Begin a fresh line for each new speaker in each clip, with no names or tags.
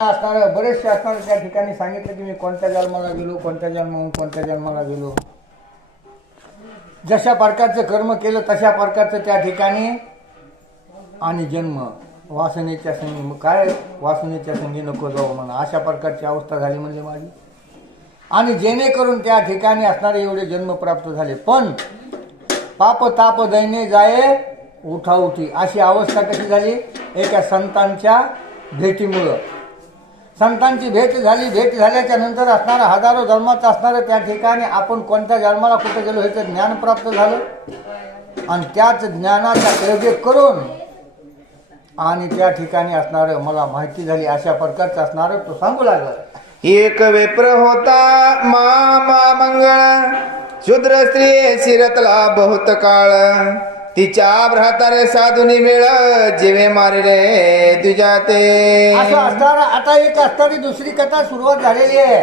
असणारे बरेचसे असणार त्या ठिकाणी सांगितलं की मी कोणत्या जन्माला गेलो कोणत्या जन्माहून कोणत्या जन्माला गेलो. जशा प्रकारचं कर्म केलं तशा प्रकारचं त्या ठिकाणी आणि जन्म. वासनेच्या संगी मग काय? वासनेच्या संगी नको जाऊ म्हणा. अशा प्रकारची अवस्था झाली म्हणजे माझी. आणि जेणेकरून त्या ठिकाणी असणारे एवढे जन्म प्राप्त झाले. पण पाप ताप दैने जाये उठा उठी अशी अवस्था कशी झाली? एका संतांच्या भेटीमुळं. संतांची भेट झाली भेट झाल्याच्यानंतर असणारा हजारो जन्माचं असणारं त्या ठिकाणी आपण कोणत्या जन्माला कुठं गेलो ह्याचं ज्ञान प्राप्त झालं. आणि त्याच ज्ञानाचा प्रयोग करून आणि त्या ठिकाणी असणारं मला माहिती झाली अशा प्रकारचं असणारं तो सांगू लागला.
एक विप्र होता मामा मंगळ. शूद्र स्त्री शिरतला बहुत काळ. तिच्या भ्रातारे साधुनी मिळ जीवे मारले तुझ्या ते
असं असणारा आता एक असणारी दुसरी कथा सुरुवात झालेली आहे.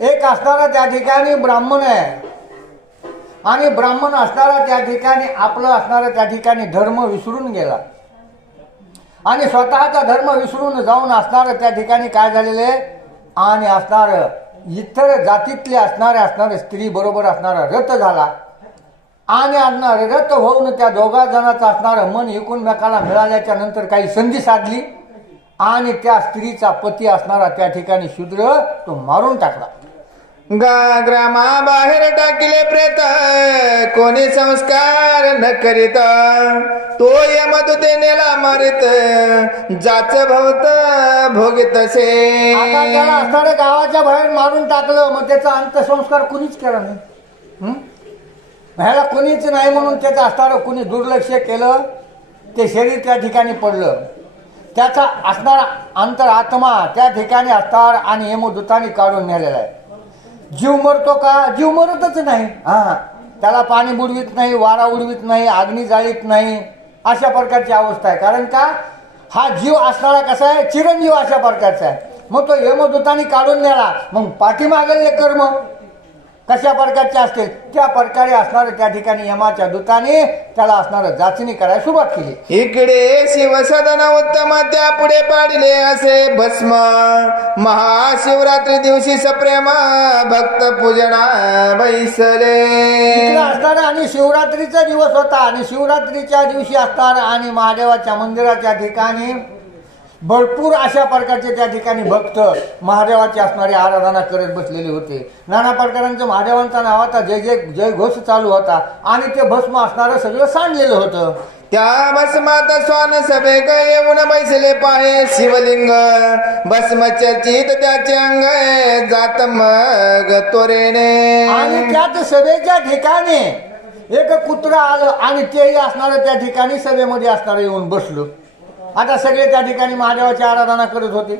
एक असणारा त्या ठिकाणी ब्राह्मण आहे. आणि ब्राह्मण असणारा त्या ठिकाणी आपलं असणारा त्या ठिकाणी धर्म विसरून गेला. आणि स्वतःचा धर्म विसरून जाऊन असणारं त्या ठिकाणी काय झालेलं आहे? आणि असणारं इतर जातीतले असणारे असणारे स्त्री बरोबर असणारा रथ झाला. आणि असणार रथ होऊन त्या दोघा जणांचं असणारं मन एकूणमेकाला मिळाल्याच्या नंतर काही संधी साधली. आणि त्या स्त्रीचा पती असणारा त्या ठिकाणी शूद्र तो मारून टाकला.
गा ग्रामा बाहेर टाकिले प्रेत कोणी संस्कार न करीत. तो यमदूते नेला मारित जाच भवत भोगित
आता त्याला असणाऱ्या गावाच्या बाहेर मारून टाकलं मग त्याचा अंत्यसंस्कार कुणीच केला नाही? ह्याला कोणीच नाही म्हणून त्याचं असणारं कुणी दुर्लक्ष केलं ते शरीर त्या ठिकाणी पडलं. त्याचा असणारा अंतर आत्मा त्या ठिकाणी असणार आणि हेमोदूतानी काढून नेलेला आहे. जीव मरतो का? जीव मरतच नाही. हा. त्याला पाणी बुडवीत नाही वारा उडवीत नाही अग्नी जाळीत नाही. अशा प्रकारची अवस्था आहे. कारण का? हा जीव असणारा कसा आहे? चिरंजीव अशा प्रकारचा आहे. मग तो हेमोदूतानी काढून नेला. मग पाठीमागले कर्म. कशा प्रकारचे असतील त्या प्रकारे असणारं त्या ठिकाणी यमाच्या दूताने त्याला असणारं जाचणी करायला सुरुवात केली.
इकडे शिवसदन उत्तम त्या पुढे पाडले असे भस्म. महाशिवरात्री दिवशी सप्रेम भक्त पूजना बैसले.
असणार आणि शिवरात्रीचा दिवस होता. आणि शिवरात्रीच्या दिवशी असणार आणि महादेवाच्या मंदिराच्या ठिकाणी भरपूर अशा प्रकारचे त्या ठिकाणी भक्त महादेवाची असणारी आराधना करत बसलेले होते. नाना प्रकारांचं महादेवांचा नावाचा जय जय जय घोष चालू होता आणि ते भस्म असणारं सगळं सांडलेलं होतं.
त्या भस्मात स्वान सभे येऊन बैसले पाहे शिवलिंग. भस्म चर्चित त्याचे अंग जात मग तोरेने
आणि त्याच सभेच्या ठिकाणी एक कुत्रा आलं आणि तेही असणारं त्या ठिकाणी सभेमध्ये असणारं येऊन बसलो. आता सगळे त्या ठिकाणी महादेवाची आराधना करत होते.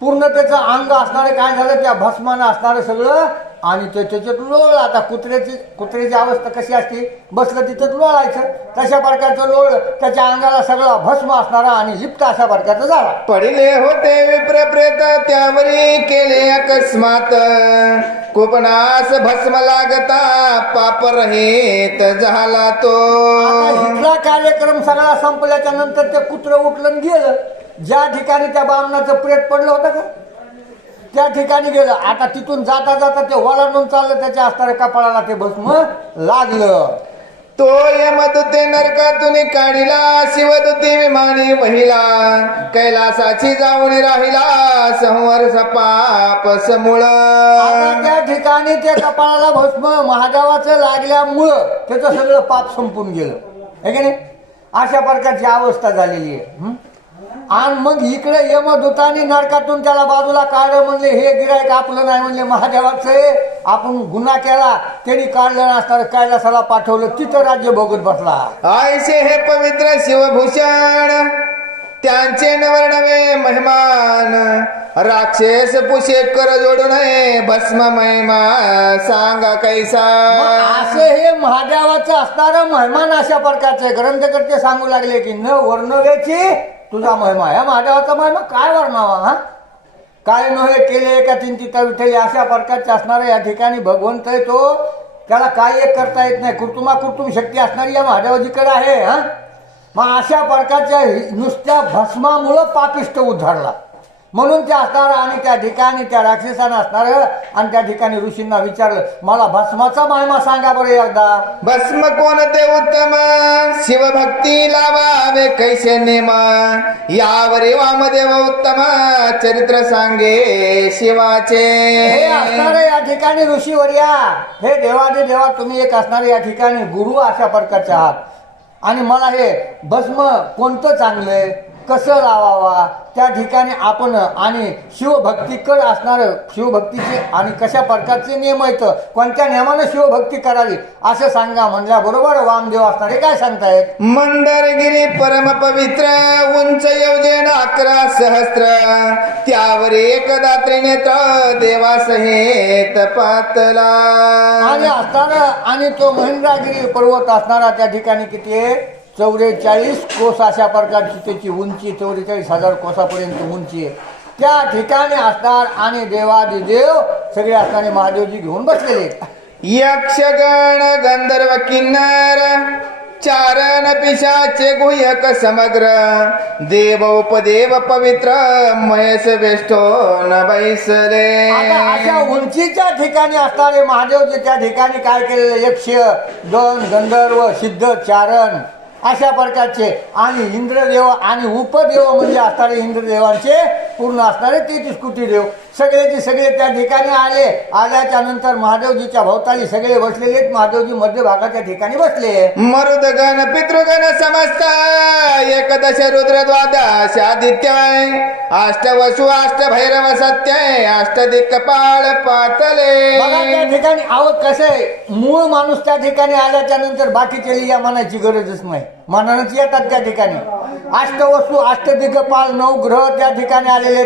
पूर्ण त्याचं अंग असणारं काय झालं? त्या भस्मानं असणारं सगळं आणि ते त्याच्यात लोळ आता कुत्र्याची कुत्र्याची अवस्था कशी असते? बसलं तिथं लोळायचं. तशा प्रकारचं लोळ त्याच्या अंगाला सगळा भस्म असणारा आणि लिप्त अशा प्रकारचा झाला.
पडिले होते विप्र प्रेत त्यावरी केले अकस्मात. कोपनास भस्म लागता पाप रहित झाला तो.
इथला कार्यक्रम सगळा संपल्याच्या नंतर ते कुत्र उठलं गेलं. ज्या ठिकाणी त्या बामणाचं प्रेत पडलं होतं का? त्या ठिकाणी गेलं. आता तिथून जाता जाता ते ओलांडून चाललं त्याच्या असणाऱ्या कपाळाला ते भस्म लागलं.
तो यमदूते नरकातून काढिला शिवदूती विमानी महिला. कैलासाची जाऊन राहिला संवर पाप समूळ
त्या ठिकाणी त्या कपाळाला भस्म महादेवाचं लागल्यामुळं त्याचं सगळं पाप संपून गेलं. है की नाही? अशा प्रकारची अवस्था झालेली आहे? आणि मग इकडे यमदूताने नरकातून त्याला बाजूला काढलं म्हणले हे गिरायक आपलं नाही म्हणले महादेवाचं आपण गुन्हा केला त्यांनी काढलं नसणार कैलासाला पाठवलं तिथं राज्य भोगत बसला.
आयसे हे पवित्र शिवभूषण त्यांचे नवरनवे मेहमान राक्षस पुषे कर जोडू नये भस्म महिमा सांगा कैसा?
असे हे महादेवाचं असणारं महिमान अशा प्रकारचे ग्रंथकर्ते सांगू लागले की न वर्णव्याची तुझा महिमा ह्या महादेवाचा महिमा काय वर्णावा हा? काय नव्हे केले का चिंतिता विठ्ठली अशा प्रकारचे असणारे या ठिकाणी भगवंत आहे तो. त्याला काय एक करता येत नाही. कुर्तुमा कुर्तुम शक्ती असणारी या महादेवाजीकडे आहे हा? मग अशा प्रकारच्या नुसत्या भस्मामुळं पापिष्ट उद्धारला. म्हणून ते असणार आणि त्या ठिकाणी त्या राक्षसानं असणार आणि त्या ठिकाणी ऋषींना विचारलं मला भस्माचा मायमा सांगा बरं एकदा.
भस्म कोणते उत्तम? शिवभक्ती लावावे कैसे नेम? यावरी वामदेव उत्तम चरित्र सांगे शिवाचे.
हे असणारे या ठिकाणी ऋषीवर्या हे देवादे देवा तुम्ही एक असणारे या ठिकाणी गुरु अशा प्रकारचे आहात. आणि मला हे भस्म कोणतं चांगलंय कसं लावावा त्या ठिकाणी आपण आणि शिवभक्तीकडे असणार शिवभक्तीचे आणि कशा प्रकारचे नियम आहेत? कोणत्या नियमानं शिवभक्ती करावी? असं सांगा म्हणल्या बरोबर वामदेव असणारे काय सांगतायत?
मंदारगिरी परम पवित्र उंच योजन अकरा सहस्त्र त्यावर एकदा त्रिनेत्र देवासहित पातला.
आणि असणारा आणि तो महेंद्रागिरी पर्वत असणारा त्या ठिकाणी किती आहे? चौवेचाळीस कोस अशा प्रकारची त्याची उंची चौवेचाळीस हजार कोसापर्यंत उंची आहे. त्या ठिकाणी असणार आणि देवादिदेव सगळे असणारे महादेवजी घेऊन बसलेले.
यक्षगण गंधर्व किन्नर चारण पिशाचे गुह्यक समग्र देव उपदेव पवित्र महेश वेष्टो न बैसले.
अशा उंचीच्या ठिकाणी असणारे महादेवजी त्या ठिकाणी काय केलेले? यक्ष गण गंधर्व सिद्ध चारण अशा प्रकारचे. आणि इंद्रदेव आणि उपदेव म्हणजे असणारे इंद्रदेवांचे पूर्ण असणारे तेहतीस कोटी देव. सगळेचे सगळे त्या ठिकाणी आले. आल्याच्यानंतर महादेवजीच्या भोवताली सगळे बसलेले. महादेवजी मध्य भागाच्या ठिकाणी बसले.
मरुदगण पितृगण समस्त एकदश रुद्र द्वादश आदित्य अष्ट वसु अष्ट भैरव सत्य अष्ट दिक्कपाळ पातले.
बघा त्या ठिकाणी आवड कसं आहे? मूळ माणूस त्या ठिकाणी आल्याच्यानंतर बाकीचे या मानाची गरजच नाही. मानानच येतात त्या ठिकाणी. अष्टवस्तू अष्टदिग्गपाल नऊ ग्रह त्या ठिकाणी आलेले